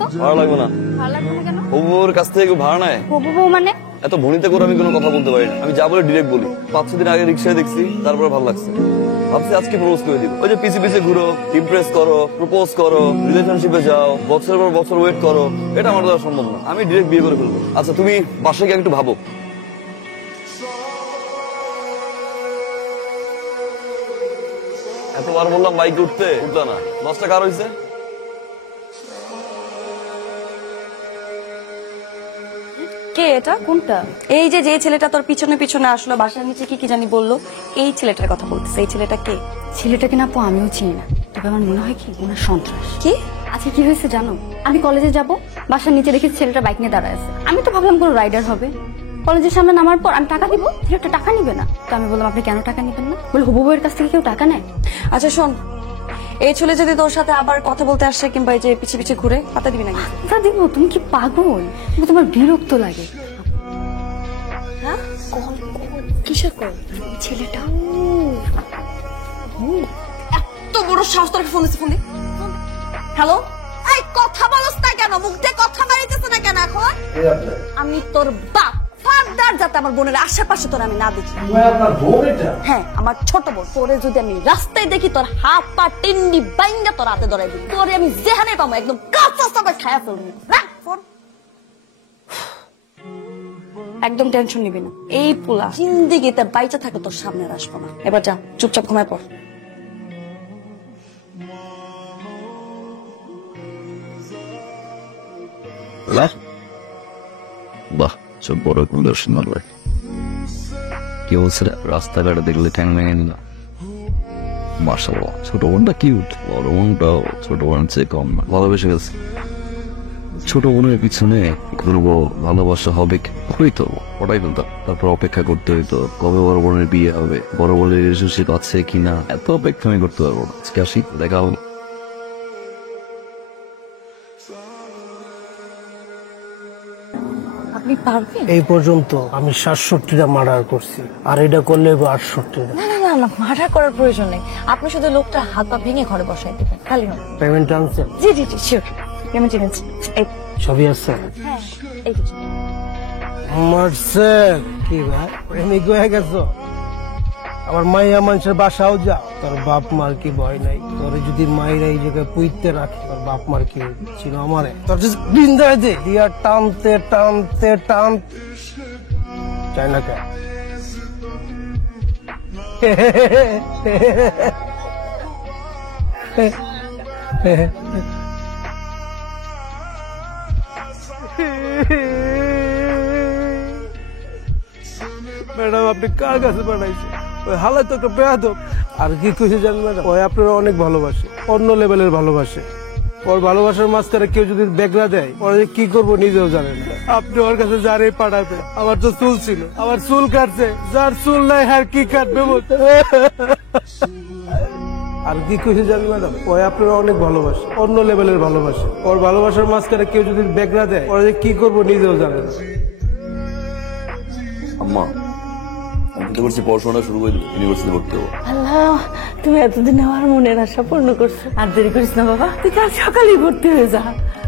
কত? ভাড়া লাগবে না। ভালো লাগবে না কেন? বউর কাছ থেকে কেউ ভাড়া নেয়? হবু বউ মানে? এত ভনিতে করে আমি কোনো কথা বলতে পারি না। আমি যা বলে ডিরেক্ট বলি। 5-6 দিন আগে রিক্সায় দেখছি, তারপরে ভালো লাগছে। ভাবছি আজকে প্রপোজ করে দিব। ওই যে পিছে পিছে ঘুরো, ইমপ্রেস করো, প্রপোজ করো, রিলেশনশিপে যাও, বছরের পর বছর ওয়েট করো, এটা আমার দ্বারা সম্ভব না। আমি ডিরেক্ট বিয়ে করে ফেলবো। আচ্ছা তুমি বাসায় গিয়ে একটু ভাবো। এতবার বললাম বাইক উঠতে, উঠলো না। লসটা কার হয়েছে? কে এটা? কোনটা? এই যে যে ছেলেটা তোর পিছনে পিছনে আসলো, বাসার নিচে কি কি জানি বললো, এই ছেলেটার কথা বলতেছে। এই ছেলেটা কে? ছেলেটাকে না আপু আমিও চিনি না, তবে আমার মনে হয় কি ওনার সন্ত্রাস। কি? আচ্ছা কি হয়েছে জানো? আমি কলেজে যাব, বাসার নিচে দেখি ছেলেটা বাইক নিয়ে দাঁড়ায় আছে। আমি তো ভাবলাম কোনো রাইডার হবে। কলেজের সামনে নামার পর আমি টাকা দিব, ছেলেটা টাকা নিবে না। তো আমি বললাম আপনি কেন টাকা নিবেন না? বলে হবু বউয়ের কাছ থেকে কেউ টাকা নেয়? আচ্ছা শোন, এই ছেলে যদি তোর সাথে আবার কথা বলতে আসে কিংবা এই যে পিছে পিছে ঘুরে, পাতা দিবি নাকি? তা দিব? তুমি কি পাগল? তুমি তোমার বিরক্ত লাগে। হ্যাঁ? কল কল কিসের কল? ছেলেটা এত বড় সাহস তোর! ফোন দিছে, ফোন দি। হ্যালো, এই কথা বলছ না কেন? মুখ দিয়ে কথা মারিতেছ না কেন এখন? আমি তোর বাপ। ফারদার যাতে আমার বোনের আশেপাশে তোর আমি না দেখি। আপনার বোন এটা? হ্যাঁ, আমার ছোট বোন। তোরে যদি আমি রাস্তায় দেখি, তোর হাত পা টিন্ডি বাইঙ্গা তোর হাতে ধরাই দিবি। তোরে আমি যেখানে পাবো একদম কাঁচা চাপা খায়া ফেলবি। রাখ ফোন। একদম টেনশন নিবি না। এই পোলা জিন্দিগিতে বাইচা থাকে তোর সামনে আর আসবো না। এবার যা, চুপচাপ ঘুমায় পড়। বাহ, সব বড় কোন দর্শন মারবে। কি বলছে? রাস্তাঘাটে দেখলে ঠ্যাং ভেঙে নিল। মাশাআল্লাহ, ছোট বোনটা কিউট, বড় বোনটাও ছোট বোনের চেয়ে কম না। ভালোবেসে গেছে। ছোট বোনের পিছনে ঘুরবো, ভালোবাসা হবে, হইতো ওটাই বলতাম। তারপর অপেক্ষা করতে হইতো কবে বড় বোনের বিয়ে হবে, বড় বোনের রিলেশনশিপ আছে কিনা, এত অপেক্ষা আমি করতে পারবো না। আজকে আসি, দেখা হবে। আপনি পারবেন? এই পর্যন্ত আমি 67টা মার্ডার করছি, আর এটা করলে 68টা। না না না না, মার্ডার করার প্রয়োজন নেই। আপনি শুধু লোকটা হাত পা ভেঙে ঘরে বসাই দিবেন, খালি হবে। পেমেন্ট আনছেন? জি জি জি, শিওর। কেমন চিনেছি? এই সবই আছে? হ্যাঁ, এই যে। মারছে কি ভাই? প্রেমিক হয়ে গেছো? আবার মাইয়া মানুষের বাসাও যাও, তোর বাপ মার কি ভয় নাই? তোর যদি মায়ের এই জায়গায় পুইতে রাখে, তোর বাপ মার কি ছিল? আমারে তোর যদি বিন্দায় দে দিয়া টানতে টানতে টান চাই না কে? ম্যাডাম আপনি কার কাছে পাঠাইছেন? ওই হালাই তো একটা বেয়াদব। আর কি কইছে জানেন ম্যাডাম? ওই আপনারা অনেক ভালোবাসে, অন্য লেভেলের ভালোবাসে। ওর ভালোবাসার মাঝখানে কেউ যদি বেগলা দেয়, ওরা যে কি করবো নিজেও জানে না। আপনি ওর কাছে যারে পাঠাবে, আমার তো চুল ছিল, আমার চুল কাটছে, যার চুল নাই আর কি কাটবে বলতে। আর কি কইছে জানেন ম্যাডাম? ওই আপনারা অনেক ভালোবাসে, অন্য লেভেলের ভালোবাসে। ওর ভালোবাসার মাঝখানে কেউ যদি বেগলা দেয়, ওরা যে কি করবো নিজেও জানে না। আম্মা, আমি তো করছি পড়াশোনাটা শুরু করে দিবো, ইউনিভার্সিটি ভর্তি হবো। আল্লাহ, তুমি এতদিন আমার মনের আশা পূর্ণ করছো। আর দেরি করিস না বাবা, তুই কাল সকালেই ভর্তি হয়ে যা।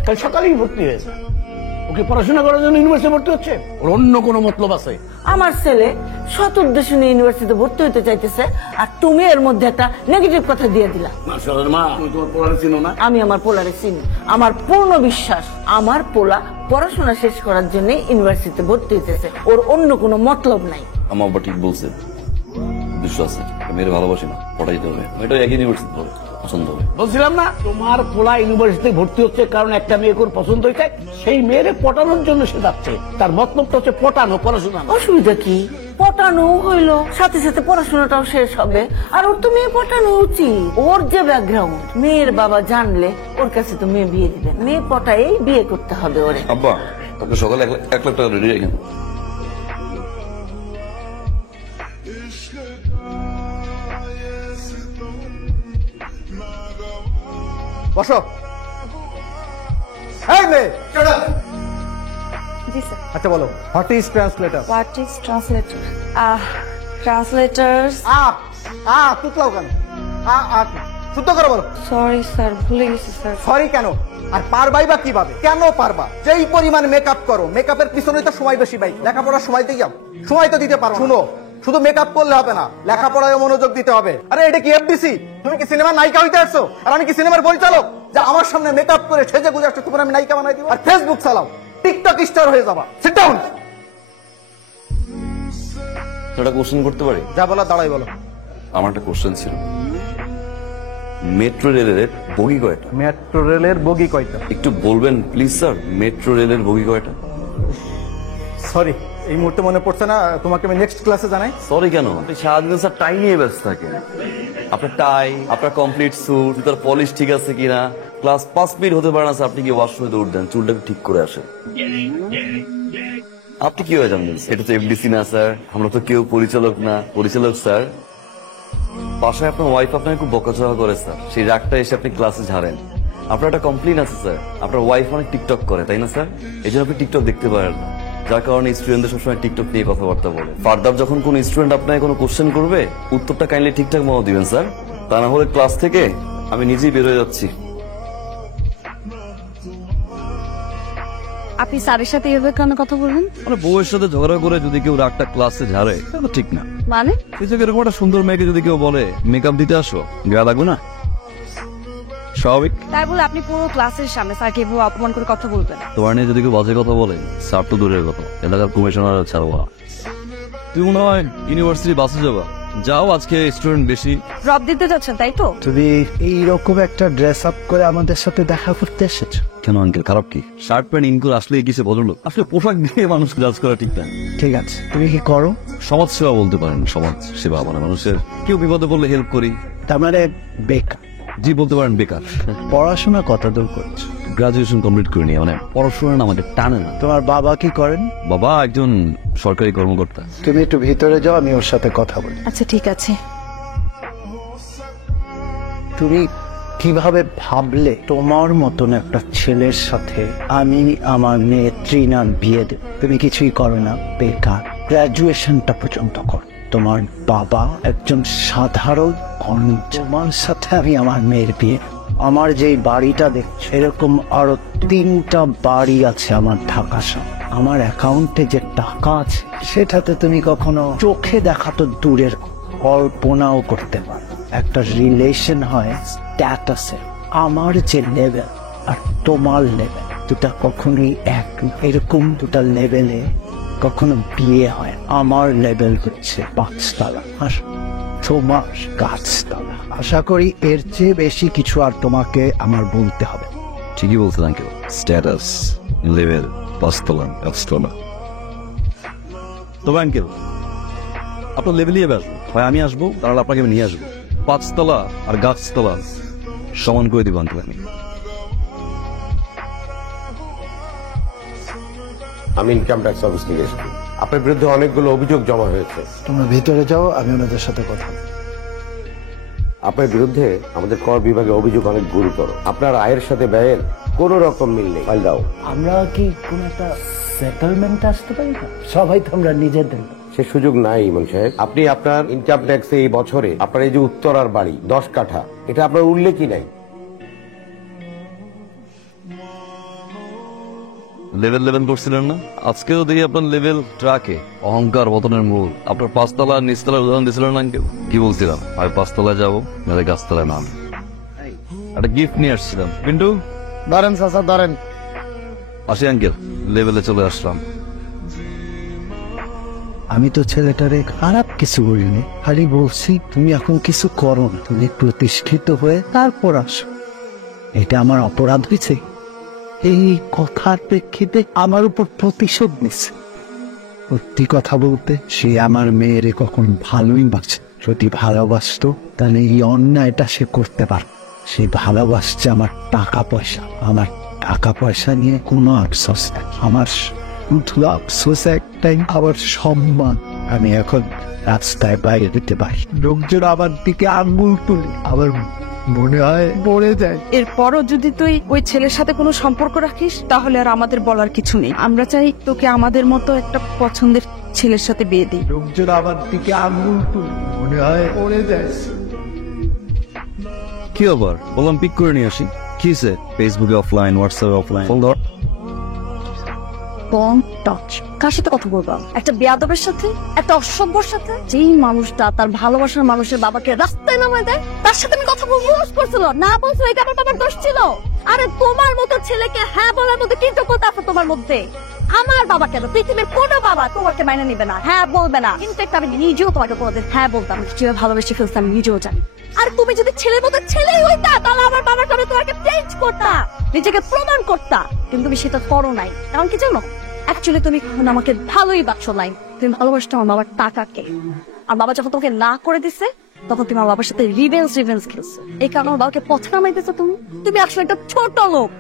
কাল সকালেই ভর্তি হয়েছে। ওকে পড়াশোনা করার জন্য ইউনিভার্সিটি ভর্তি হচ্ছে? ওর অন্য কোনো মতলব আছে? আমার ছেলে সৎ উদ্দেশ্য নিয়ে ইউনিভার্সিটিতে ভর্তি হতে চাইতেছে, আর তুমি এর মধ্যে একটা নেগেটিভ কথা দিয়ে দিলা। মাশাআল্লাহ মা, তুমি তোমার পড়ার চিনো না? আমি আমার পোলারে চিনি। আমার পূর্ণ বিশ্বাস আমার পোলা পড়াশোনা শেষ করার জন্য ইউনিভার্সিটিতে ভর্তি হইতেছে, ওর অন্য কোনো মতলব নাই। আমার আব্বা ঠিক বলছে, উদ্দেশ্য আছে। মেয়ের ভালোবাসি না, পড়াইতে হবে। মেয়েটা একই ইউনিভার্সিটি পড়ে, পছন্দ হবে। বলছিলাম না, তোমার পোলা ইউনিভার্সিটিতে ভর্তি হচ্ছে কারণ একটা মেয়ে ওর পছন্দ হয়েছে, সেই মেয়েরে পটানোর জন্য সে যাচ্ছে। তার মতলবটা হচ্ছে পটানো, পড়াশোনা না। অসুবিধা কি? পটানো হইলো, সাথে সাথে পড়াশোনাটাও শেষ হবে। আর ওর তো মেয়ে পটানো উচিত। ওর যে ব্যাকগ্রাউন্ড, মেয়ের বাবা জানলে ওর কাছে তো মেয়ে বিয়ে দিবে। মেয়ে পটাই বিয়ে করতে হবে ওরে। আব্বা, আপনি সকালে 1 লাখ টাকা রেডি রাখেন। বসো। এই মেয়ে, জি স্যার। আচ্ছা বলো, what is translator? What is translator? Translators. তুতলাও কেন? শুদ্ধ করে বলো। সরি স্যার, ভুলে গেছি স্যার। সরি কেন? আর পারবাই বা কিভাবে? কেন পারবা? যেই পরিমাণ মেকআপ করো, মেকআপের পিছনে তো সময় বেশি ভাই। লেখাপড়ার সময় দিয়ে সময় তো দিতে পারো। শুনো, শুধু মেকআপ করলে হবে না, লেখাপড়ায় মনোযোগ দিতে হবে। আরে এটা কি এফডিসি? তুমি কি সিনেমার নায়িকা হইতে আসছো? আর আমি কি সিনেমার পরিচালক যে আমার সামনে মেকআপ করে সেজে গুজে আসছো তোমার আমি নায়িকা বানাই দিব? আর ফেসবুক চালাও, টিকটক স্টার হয়ে যাবা। Sit down. একটা কোশ্চেন করতে পারি? যা বলা দাঁড়াই বলো। আমার একটা কোশ্চেন ছিল, মেট্রো রেলের বগি কয়টা? মেট্রো রেলের বগি কয়টা? একটু বলবেন প্লিজ স্যার, মেট্রো রেলের বগি কয়টা? সরি, এই মুহূর্তে মনে পড়ছে না, তোমাকে আমি নেক্সট ক্লাসে জানাই। সরি কেন? আপনি সারাদিন স্যার টাই নিয়ে ব্যস্ত থাকেন। আপনার টাই, আপনার কমপ্লিট স্যুট, জুতার পলিশ ঠিক আছে কিনা, ক্লাস 5 মিনিট হতে পারে না স্যার, আপনি কি ওয়াশরুমে দৌড় দেন, চুলটা ঠিক করে আসেন। আপনি কি হয়ে জানবেন? এটা তো এফডিসি না স্যার, আমরা তো কেউ পরিচালক না। পরিচালক স্যার, বাসায় আপনার ওয়াইফ আপনাকে খুব বকাঝকা করে স্যার, সেই রাগটা এসে আপনি ক্লাসে ঝাড়েন। আপনার একটা কমপ্লেন আছে স্যার, আপনার ওয়াইফ অনেক টিকটক করে, তাই না স্যার? এই জন্য আপনি টিকটক দেখতে পারেন না, যার কারণে স্টুডেন্টদের সবসময় টিকটক নিয়ে কথাবার্তা বলে। ফার্দার যখন কোন স্টুডেন্ট আপনাকে কোনো কোশ্চেন করবে, উত্তরটা কাইন্ডলি ঠিকঠাক মতো দিবেন স্যার, তা না হলে ক্লাস থেকে আমি নিজেই বের হয়ে যাচ্ছি। আপনি স্যারের সাথে এভাবে কেন কথা বলবেন? মানে বউয়ের সাথে ঝগড়া করে যদি কেউ রাগটা ক্লাসে ঝাড়ে, তা তো ঠিক না। মানে এই যে এরকম একটা সুন্দর মেয়েকে যদি কেউ বলে মেকআপ দিতে আসো, গায়ে লাগবে না? স্বাভাবিক। তাই বলে আপনি পুরো ক্লাসের সামনে স্যারকে এভাবে অপমান করে কথা বলবেন? তোমার নিয়ে যদি কেউ বাজে কথা বলে, স্যার তো দূরের কথা, এলাকার কমিশনার ছাড়বা। তুই মনে হয় ইউনিভার্সিটি বাসে যাবা, যাও, আজকে স্টুডেন্ট বেশি। ড্রপ দিতে যাচ্ছেন তাই তো? তুমি এইরকম একটা ড্রেস আপ করে আমাদের সাথে দেখা করতে এসেছো? কেন আঙ্কেল, খারাপ কি? শার্ট প্যান্ট ইন করে আসলে কিছু ভদ্রলোক, আসলে পোশাক দিয়ে মানুষ জাজ করা ঠিক না। ঠিক আছে, তুমি কি করো? সমাজ সেবা বলতে পারেন, সমাজ সেবা মানে মানুষের কেউ বিপদে পড়লে হেল্প করি। তার মানে বেকার? জি বলতে পারেন বেকার। পড়াশোনা কত দূর করছো? গ্রাজুয়েশন কমপ্লিট করিনি, মানে পড়াশোনা না আমাদের টানে না। তোমার বাবা কি করেন? বাবা একজন সরকারি কর্মকর্তা। তুমি একটু ভিতরে যাও, আমি ওর সাথে কথা বলি। আচ্ছা ঠিক আছে। তুমি কিভাবে ভাবলে তোমার মতন একটা ছেলের সাথে আমি আমার মেয়ে ট্রিনার বিয়ে দেব? তুমি কিছুই করো না, বেকার। গ্রাজুয়েশনটা পর্যন্ত করো। তোমার বাবা একজন সাধারণ কর্মী, তোমার সাথে আমি আমার মেয়ের বিয়ে। আমার যেই বাড়িটা দেখছো, এরকম আরো 3টা বাড়ি আছে আমার ঢাকা শহর। আমার অ্যাকাউন্টে যে টাকা আছে সেটাতে তুমি কখনো চোখে দেখা তো দূরের, কল্পনাও করতে পারো। একটা রিলেশন হয় স্ট্যাটাসে। আমার যে লেভেল আর তোমার লেভেল দুটা কখনোই এক না। এরকম দুটা লেভেলে কখনো বিয়ে হয়। আমার লেভেল হচ্ছে 5 তলা আর তোমার গাছতলা। আশা করি এর চেয়ে বেশি কিছু আর তোমাকে আমার বলতে হবে। ঠিকই বলতে আঙ্কেল, স্ট্যাটাস, লেভেল, 5 তলা, গাছতলা। তবে আঙ্কেল, আপনার লেভেলই এবার হয় আমি আসবো, তাহলে আপনাকে আমি নিয়ে আসবো। 5 তলা আর গাছতলা সমান করে দিব আঙ্কেল আমি। আমি ইনকাম ট্যাক্স অফিস থেকে এসেছি। আপনার বিরুদ্ধে অনেকগুলো অভিযোগ জমা হয়েছে। তোমরা ভিতরে যাও, আমি ওনাদের সাথে কথা বলবো। আপনার বিরুদ্ধে আমাদের কর বিভাগে অভিযোগ অনেক গুরুতর। আপনার আয়ের সাথে ব্যয়ের কোনো রকম মিল নেই। ফাইল দাও। আমরা কি কোন একটা সেটেলমেন্টে আসতে পারি না? সবাই তো আমরা নিজেদের লোক। সে সুযোগ নাই ইমাম সাহেব। আপনি আপনার ইনকাম ট্যাক্সে এই বছরে আপনার এই যে উত্তরার বাড়ি 10 কাঠা, এটা আপনার উল্লেখই নাই। লেভেল করছিলেন না? আজকেও দেখি আপনার লেভেল ট্রাকে। অহংকার পতনের মূল। আপনার 5 তলা নিচতলার উদাহরণ দিয়েছিলেন না কেউ? কি বলছিলাম, আমি 5 তলায় যাবো, নাহলে গাছতলায় নাম। একটা গিফট নিয়ে আসছিলাম। পিন্টু ধরেন চাচা, ধরেন। আসি আঙ্কেল, লেভেলে চলে আসলাম। আমি তো ছেলেটারে খারাপ কিছু বলিনি, খালি বলছি তুমি এখন কিছু করো না, তুমি প্রতিষ্ঠিত হয়ে তারপর আসো। এটা আমার অপরাধ হয়েছে? এই কথার প্রেক্ষিতে আমার উপর প্রতিশোধ নিচ্ছে। সত্যি কথা বলতে, সে আমার মেয়েরে কখন ভালোই বাঁচে। যদি ভালোবাসতো তাহলে এই অন্যায়টা সে করতে পারত। সে ভালোবাসছে আমার টাকা পয়সা। আমার টাকা পয়সা নিয়ে কোনো আফসোস নেই। আমার শুধু আফসোস একটাই, আমার সম্মান। আমি এখন রাস্তায় বাইরে দিতে পারি, লোকজন আমার দিকে আঙ্গুল তুলে, আবার মনে হয় মরে যায়। এরপরও যদি তুই ওই ছেলের সাথে কোনো সম্পর্ক রাখিস, তাহলে আর আমাদের বলার কিছু নেই। আমরা চাই তোকে আমাদের মতো একটা পছন্দের ছেলের সাথে বিয়ে দিই। লোকজন আমার দিকে আঙ্গুল তুলে, মনে হয় মরে যায়। কি আবার বললাম পিক করে নিয়ে আসি। কি হয়েছে? ফেসবুকে অফলাইন, হোয়াটসঅ্যাপে অফলাইন, ফোন ধর। Don't touch. কার সাথে কথা বলবা? একটা বেয়াদবের সাথে, একটা অসভ্যর সাথে? যেই মানুষটা তার ভালোবাসার মানুষের বাবাকে রাস্তায় নামায় দেয়, তার সাথে আমি কথা বলবো করছিল না, বলছো এটা আমার বাবার দোষ ছিল? আরে তোমার মতো ছেলেকে হ্যাঁ বলার মতো কি যোগ্যতা আছে তোমার মধ্যে? আমার বাবা কেন, পৃথিবীর কোনো বাবা তোমাকে মাইনে নিবে না, হ্যাঁ বলবে না। কিন্তু একটা আমি নিজেও তোমাকে কোনোদিন হ্যাঁ বলতাম, যেভাবে ভালোবেসে ফেলতাম আমি নিজেও জানি। আর তুমি যদি ছেলের মতো ছেলেই হইতা, তাহলে আমার বাবার সামনে তোমাকে চেঞ্জ করতা, নিজেকে প্রমাণ করতা। কিন্তু তুমি সেটা করো নাই। কারণ কি জানো, অ্যাকচুয়ালি তুমি কখনো আমাকে ভালোই বাসো নাই, তুমি ভালোবাসতো আমার বাবার টাকাকে। আর বাবা যখন তোমাকে না করে দিছে, তখন তুমি আমার বাবার সাথে রিভেন্স খেলছো। এই কারণে আমার বাবাকে পথে নামাইতেছো তুমি। তুমি আসলে একটা ছোট লোক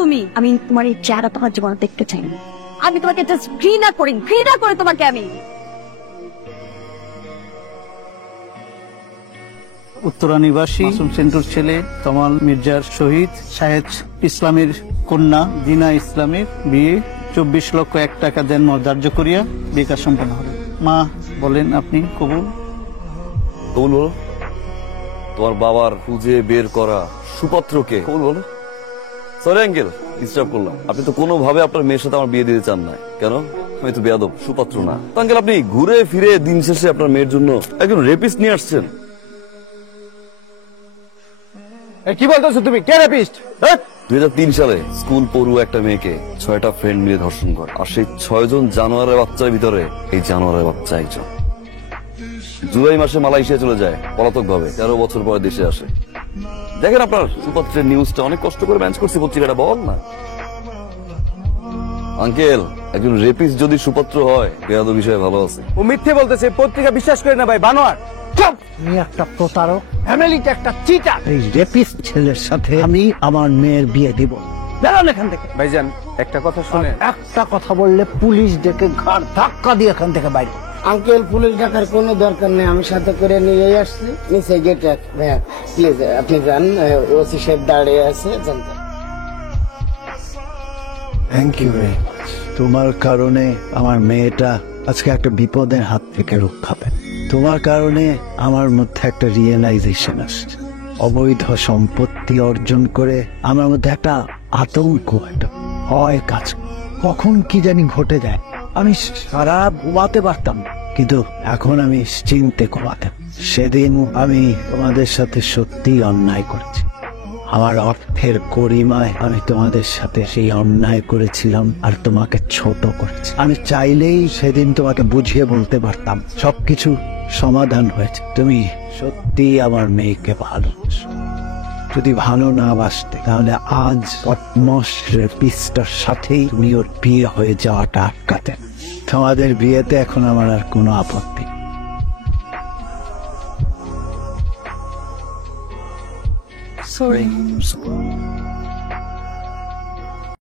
তুমি। আমি তোমার এই চেহারা তোমার জীবনে দেখতে চাই না। আমি তোমাকে জাস্ট ঘৃণা করে তোমাকে আমি। উত্তরা নিবাসী মাসুম সেন্টুর ছেলে কামাল মির্জার শহীদ শাহেদ ইসলামের কন্যা দিনা ইসলামের বিয়ে 24 লক্ষ 1 টাকা দেন ধার্য করিয়া বিকাশ সম্পন্ন হবে। মা বলেন আপনি কবুল? কবুল বলো। তোমার বাবার খুঁজে বের করা সুপাত্রকে কবুল বলো। সরি আঙ্কেল, ডিস্টার্ব করলাম। আপনি তো কোনোভাবে আপনার মেয়ের সাথে আমার বিয়ে দিতে চান না। কেন? আমি তো বেয়াদব, সুপাত্র না। আঙ্কেল, আপনি ঘুরে ফিরে দিন শেষে আপনার মেয়ের জন্য একজন রেপিস্ট নিয়ে আসছেন। কি বলতেছো তুমি? কে রেপিস্ট? 2003 সালে স্কুল পড়ুয়া একটা মেয়েকে 6টা ফ্রেন্ড মিলে ধর্ষণ করে। আর সেই 6 জন জানোয়ারের বাচ্চার ভিতরে এই জানোয়ারের বাচ্চা একজন। জুলাই মাসে মালয়েশিয়া চলে যায় পলাতক ভাবে, 13 বছর পরে দেশে আসে। দেখেন আপনার সুপত্রের নিউজটা অনেক কষ্ট করে ম্যানেজ করছি, পত্রিকাটা বল না। আঙ্কেল, একজন রেপিস্ট যদি সুপত্র হয়, বেয়াদব বিষয়ে ভালো আছে। ও মিথ্যে বলতেছে, পত্রিকা বিশ্বাস করে না ভাই, বানোয়ার। আমি একটা প্রতারক, ফ্যামিলিতে একটা চিটার। এই রেপিস্ট ছেলের সাথে আমি আমার মেয়ের বিয়ে দিব। বেরোন এখান থেকে। ভাইজান একটা কথা শুনে, একটা কথা বললে পুলিশ ডেকে ঘাড় ধাক্কা দিয়ে এখান থেকে বাইরে। আঙ্কেল, পুলিশ ডাকার কোনো দরকার নেই, আমি সাথে করে নিয়ে আসছি। নিচে গেট ভাইয়া প্লিজ আপনি যান, ওসি সাহেব দাঁড়িয়ে আছে, যান। Thank you very much. তোমার কারণে আমার মেয়েটা আজকে একটা বিপদের হাত থেকে রক্ষা পায়। তোমার কারণে আমার মধ্যে একটা রিয়েলাইজেশন আসছে। অবৈধ সম্পত্তি অর্জন করে আমার মধ্যে একটা আতঙ্ক, একটা ভয় কাজ, কখন কি জানি ঘটে যায়। আমি সারা ঘুমাতে পারতাম, কিন্তু এখন আমি চিন্তে ঘুমাতাম। সেদিন আমি তোমাদের সাথে সত্যি অন্যায় করেছি। আমার অর্থের গরিমায় আমি তোমাদের সাথে সেই অন্যায় করেছিলাম আর তোমাকে ছোট করেছি। আমি চাইলেই সেদিন তোমাকে বুঝিয়ে বলতে পারতাম, সবকিছু সমাধান হয়েছে। তুমি সত্যি আমার মেয়েকে ভালোবাসো। যদি ভালো না বাসতে, তাহলে আজ পদ্মস রেপিস্টার সাথেই তুমি ওর বিয়ে হয়ে যাওয়াটা আটকাতে। তোমাদের বিয়েতে এখন আমার আর কোনো আপত্তি নেই। সরি।